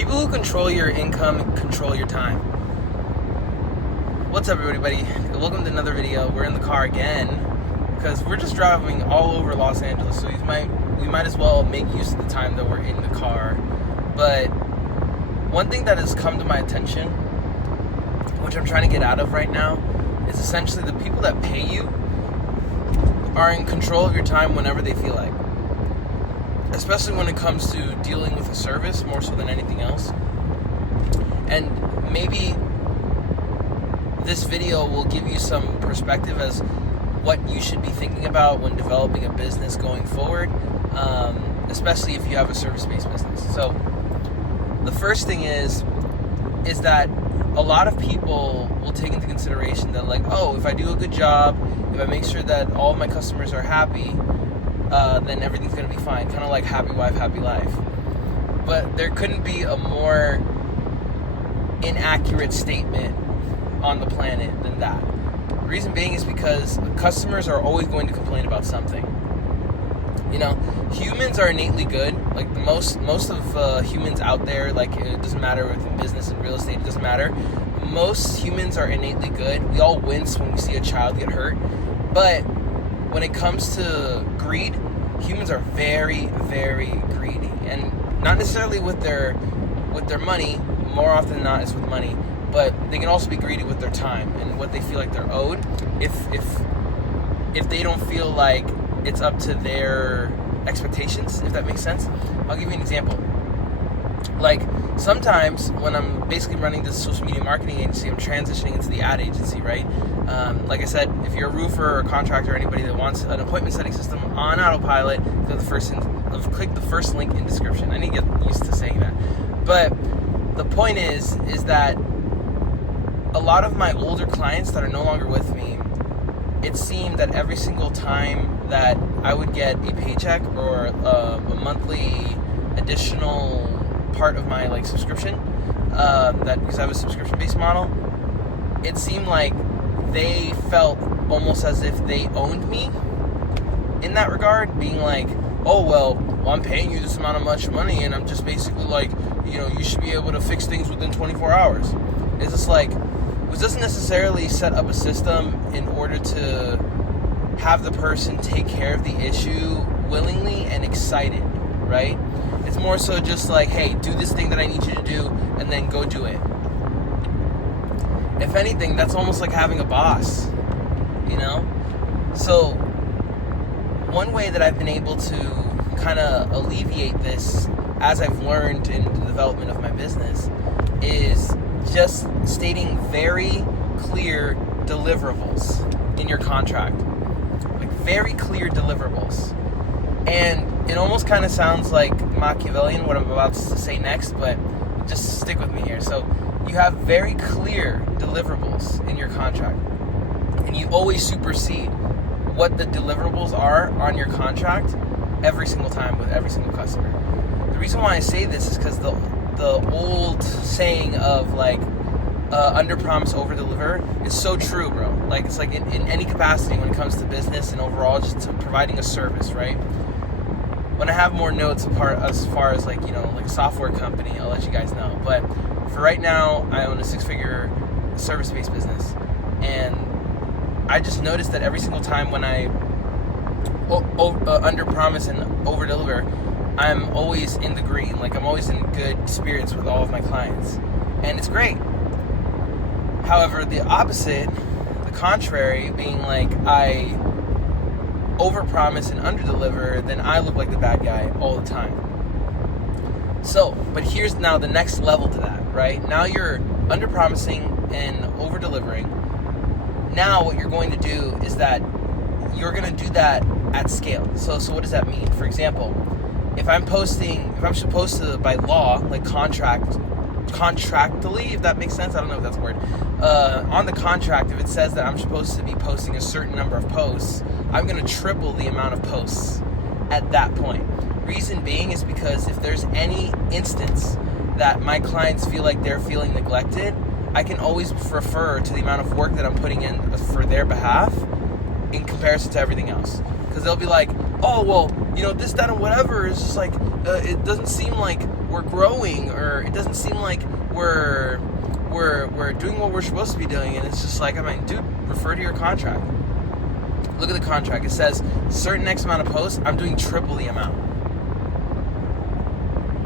People who control your income control your time. What's up, everybody? Welcome to another video. We're in the car again because we're just driving all over Los Angeles, so we might as well make use of the time that we're in the car. But one thing that has come to my attention, which I'm trying to get out of right now, is essentially the people that pay you are in control of your time whenever they feel like. Especially when it comes to dealing with a service more so than anything else. And maybe this video will give you some perspective as what you should be thinking about when developing a business going forward, especially if you have a service-based business. So the first thing is that a lot of people will take into consideration that, like, oh, if I do a good job, if I make sure that all of my customers are happy, then everything's going to be fine. Kind of like happy wife, happy life. But there couldn't be a more inaccurate statement on the planet than that. The reason being is because customers are always going to complain about something. You know, humans are innately good. Like most of humans out there, like it doesn't matter within business and real estate, it doesn't matter. Most humans are innately good. We all wince when we see a child get hurt. But when it comes to greed, humans are very, very greedy, and not necessarily with their money. More often than not, it's with money, but they can also be greedy with their time and what they feel like they're owed. If they don't feel like it's up to their expectations, if that makes sense. I'll give you an example. Like, sometimes when I'm basically running this social media marketing agency, I'm transitioning into the ad agency, right? Like I said, if you're a roofer or a contractor or anybody that wants an appointment setting system on autopilot, click the first link in description. I need to get used to saying that. But the point is that a lot of my older clients that are no longer with me, it seemed that every single time that I would get a paycheck or a monthly additional part of my subscription, that because I have a subscription-based model, it seemed like they felt almost as if they owned me in that regard, being like, oh, well, I'm paying you this amount of much money, and I'm just basically like, you should be able to fix things within 24 hours. It's just like, which doesn't necessarily set up a system in order to have the person take care of the issue willingly and excited, right? It's more so just like, hey, do this thing that I need you to do, and then go do it. If anything, that's almost like having a boss, So, one way that I've been able to kind of alleviate this as I've learned in the development of my business is just stating very clear deliverables in your contract. Like, very clear deliverables. And it almost kind of sounds like Machiavellian, what I'm about to say next, but just stick with me here. So you have very clear deliverables in your contract, and you always supersede what the deliverables are on your contract every single time with every single customer. The reason why I say this is because the old saying of under promise, over deliver is so true, bro. Like, it's like in any capacity when it comes to business and overall just to providing a service, right? When I have more notes as far as a software company, I'll let you guys know. But for right now, I own a 6-figure service-based business, and I just noticed that every single time when I under promise and over deliver, I'm always in the green. Like, I'm always in good spirits with all of my clients, and it's great. However, the opposite, the contrary, being like I overpromise and underdeliver, then I look like the bad guy all the time. So, but here's now the next level to that, right? Now you're underpromising and over-delivering. Now what you're going to do is that you're going to do that at scale. So what does that mean? For example, if I'm supposed to, by law, like contractually, if that makes sense, I don't know if that's a word, on the contract, if it says that I'm supposed to be posting a certain number of posts, I'm going to triple the amount of posts at that point. Reason being is because if there's any instance that my clients feel like they're feeling neglected, I can always refer to the amount of work that I'm putting in for their behalf in comparison to everything else. Because they'll be like, oh, well, this, that, and whatever is just like, it doesn't seem like we're growing, or it doesn't seem like we're doing what we're supposed to be doing. And it's just like, I mean, dude, refer to your contract. Look at the contract. It says certain X amount of posts. I'm doing triple the amount.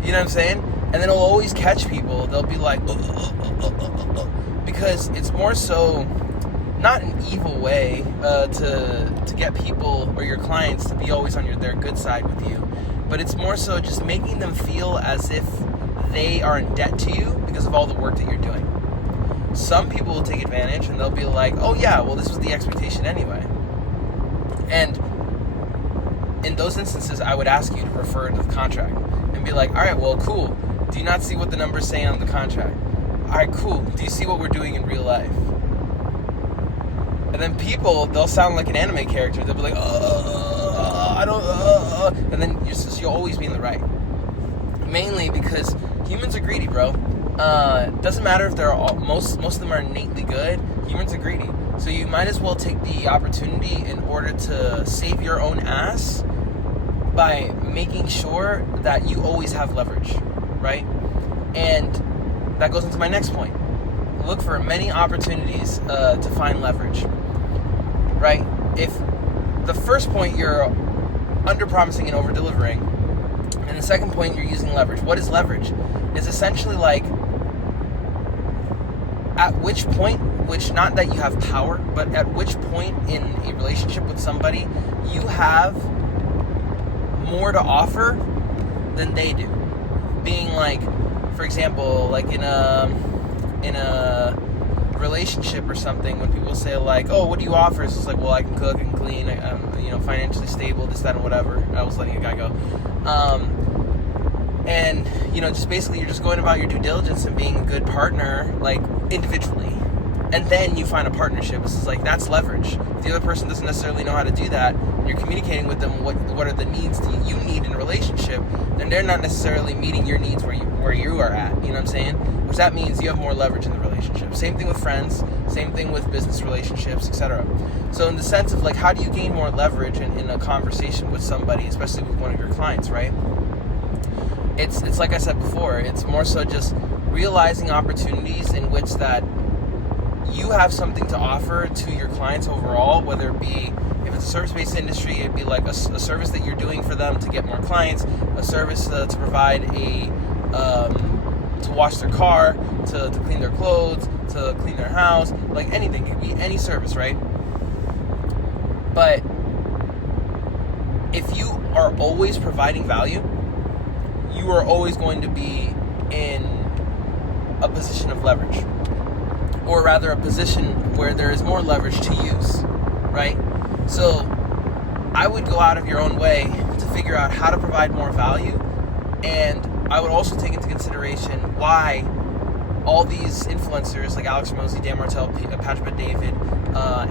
You know what I'm saying? And then it'll always catch people. They'll be like, because it's more so not an evil way to get people or your clients to be always on their good side with you, but it's more so just making them feel as if they are in debt to you because of all the work that you're doing. Some people will take advantage and they'll be like, oh yeah, well this was the expectation anyway. And in those instances, I would ask you to refer to the contract and be like, all right, well, cool. Do you not see what the numbers say on the contract? All right, cool. Do you see what we're doing in real life? And then people, they'll sound like an anime character. They'll be like, I don't, and then you'll always be in the right. Mainly because humans are greedy, bro. Doesn't matter if they're most of them are innately good. Humans are greedy. So you might as well take the opportunity in order to save your own ass by making sure that you always have leverage, right? And that goes into my next point. Look for many opportunities to find leverage, right? If the first point you're under-promising and over-delivering, and the second point you're using leverage. What is leverage? It's essentially like at which point, which not that you have power, but at which point in a relationship with somebody you have more to offer than they do. Being like, for example, like in a relationship or something, when people say like, oh, what do you offer? It's just like, well, I can cook and clean, financially stable, this, that, and whatever. I was letting a guy go. And, just basically you're just going about your due diligence and being a good partner, like, individually. And then you find a partnership. It's just like, that's leverage. If the other person doesn't necessarily know how to do that, and you're communicating with them what are the needs that you need in a relationship, then they're not necessarily meeting your needs where you are at. You know what I'm saying? Which that means you have more leverage in the relationship. Same thing with friends, same thing with business relationships, etc. So in the sense of like, how do you gain more leverage in a conversation with somebody, especially with one of your clients, right? It's like I said before, it's more so just realizing opportunities in which that you have something to offer to your clients overall, whether it be, if it's a service-based industry, it'd be like a service that you're doing for them to get more clients, a service to provide to wash their car, to clean their clothes, to clean their house, like anything. It could be any service, right? But if you are always providing value, you are always going to be in a position of leverage, or rather a position where there is more leverage to use, right? So I would go out of your own way to figure out how to provide more value, and I would also take into consideration why all these influencers like Alex Hormozi, Dan Martell, Patrick Bet-David,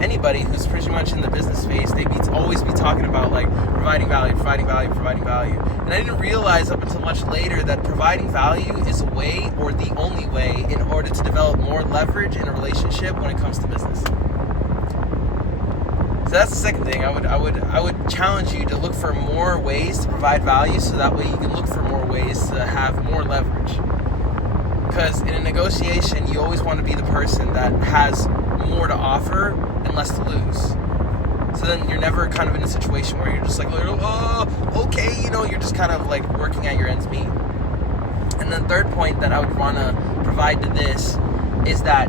anybody who's pretty much in the business space, they always be talking about like providing value. And I didn't realize up until much later that providing value is a way, or the only way, in order to develop more leverage in a relationship when it comes to business. So that's the second thing. I would challenge you to look for more ways to provide value, so that way you can look for more ways to have more leverage. Because in a negotiation, you always want to be the person that has more to offer and less to lose. So then you're never kind of in a situation where you're just like, oh, okay, you're just kind of like working at your ends meet. And the third point that I would want to provide to this is that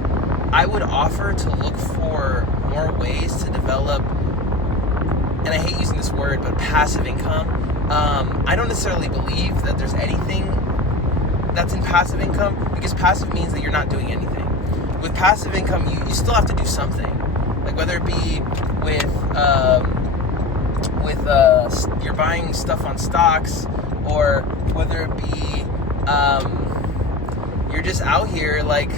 I would offer to look for more ways to develop, and I hate using this word, but passive income. I don't necessarily believe that there's anything that's in passive income, because passive means that you're not doing anything. With passive income, you still have to do something, like whether it be with you're buying stuff on stocks, or whether it be you're just out here like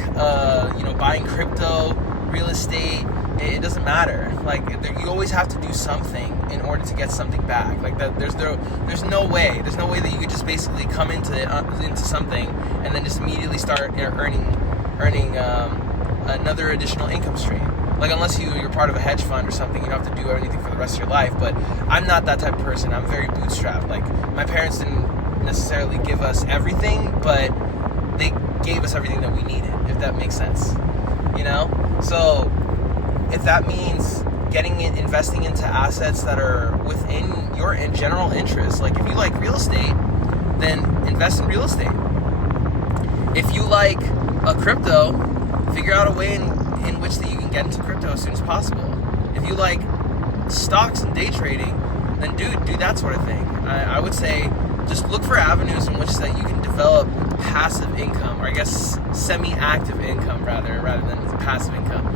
buying crypto, real estate. It doesn't matter. Like you always have to do something in order to get something back. Like that, there's no way that you could just basically come into something and then just immediately start earning another additional income stream. Like unless you're part of a hedge fund or something, you don't have to do anything for the rest of your life. But I'm not that type of person. I'm very bootstrapped. Like my parents didn't necessarily give us everything, but they gave us everything that we needed, if that makes sense. You know? So if that means investing into assets that are within your general interest, like if you like real estate, then invest in real estate. If you like a crypto, figure out a way in which that you can get into crypto as soon as possible. If you like stocks and day trading, then do that sort of thing. I would say just look for avenues in which that you can develop passive income, or I guess semi-active income rather than passive income,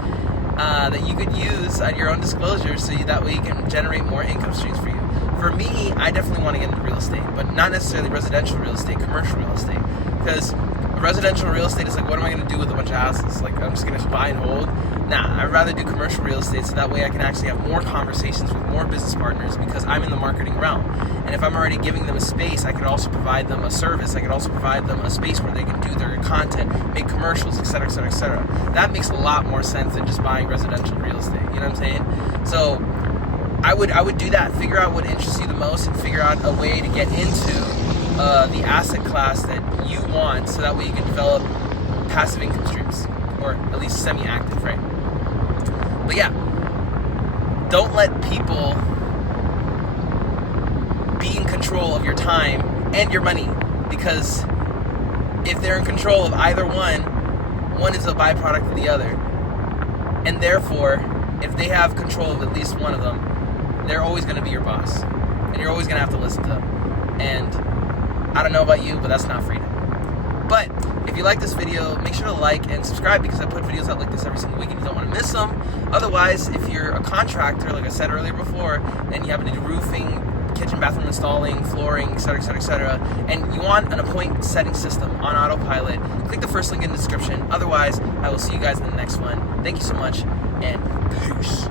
that you could use at your own disclosure, so that way you can generate more income streams for you. For me, I definitely want to get into real estate, but not necessarily residential real estate, commercial real estate, because residential real estate is like, what am I going to do with a bunch of houses? Like, I'm just going to buy and hold? Nah, I'd rather do commercial real estate, so that way I can actually have more conversations with more business partners, because I'm in the marketing realm. And if I'm already giving them a space, I could also provide them a service. I could also provide them a space where they can do their content, make commercials, etc., etc., etc. That makes a lot more sense than just buying residential real estate. You know what I'm saying? So I would do that. Figure out what interests you the most, and figure out a way to get into the asset class that you want, so that way you can develop passive income streams, or at least semi-active, right? But yeah, don't let people be in control of your time and your money, because if they're in control of either one is a byproduct of the other, and therefore if they have control of at least one of them, they're always going to be your boss, and you're always going to have to listen to them. And I don't know about you, but that's not freedom. But if you like this video, make sure to like and subscribe, because I put videos out like this every single week and you don't want to miss them. Otherwise, if you're a contractor, like I said earlier before, and you happen to do roofing, kitchen, bathroom installing, flooring, etc., etc., etc., and you want an appointment setting system on autopilot, click the first link in the description. Otherwise, I will see you guys in the next one. Thank you so much, and peace.